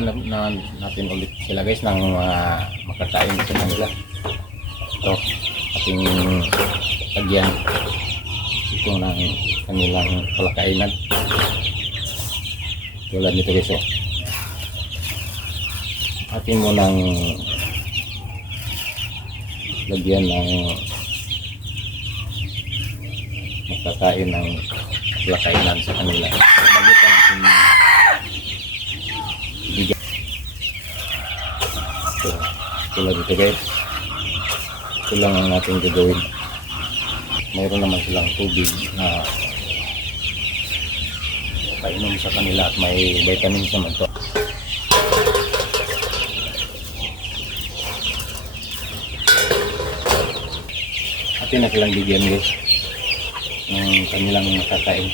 lagyan natin ulit sila guys ng mga makakain sa kanila. Ito ating lagyan ito ng kanilang palakainan tulad nito guys. Atin mo ng lagyan ng makakain ng palakainan sa kanila bago pa natin ibigay. So, tulad dito guys, ito lang ang natin gagawin. Mayroon naman silang tubig na painom sa kanila at may vitamins naman to. Atin na silang bigyan guys ng kanilang makakain.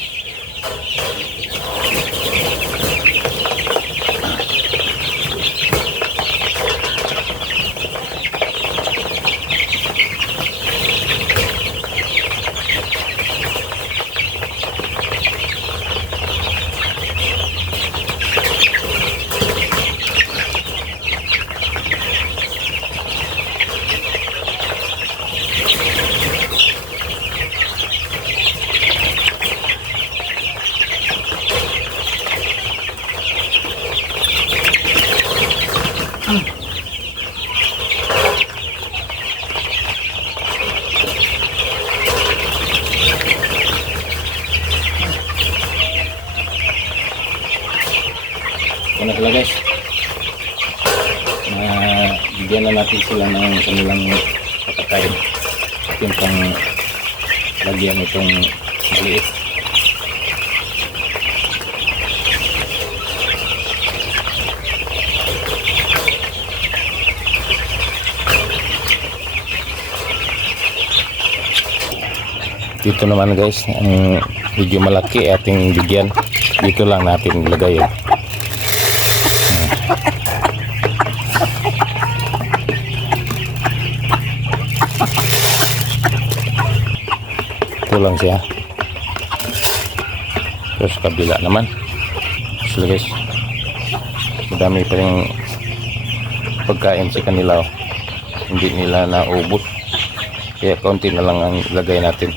Ano sila guys, bigyan na natin sila ng kanilang pagkain. Yung pang lagyan itong maliit. Dito naman guys, ang medyo malaki ating bigyan. Dito lang natin ilagay. Ito lang siya. Terus kabila naman. So guys, madami pa rin pagkain sa kanila. Hindi nila naubos. Kaya kaunti na lang ang ilagay natin.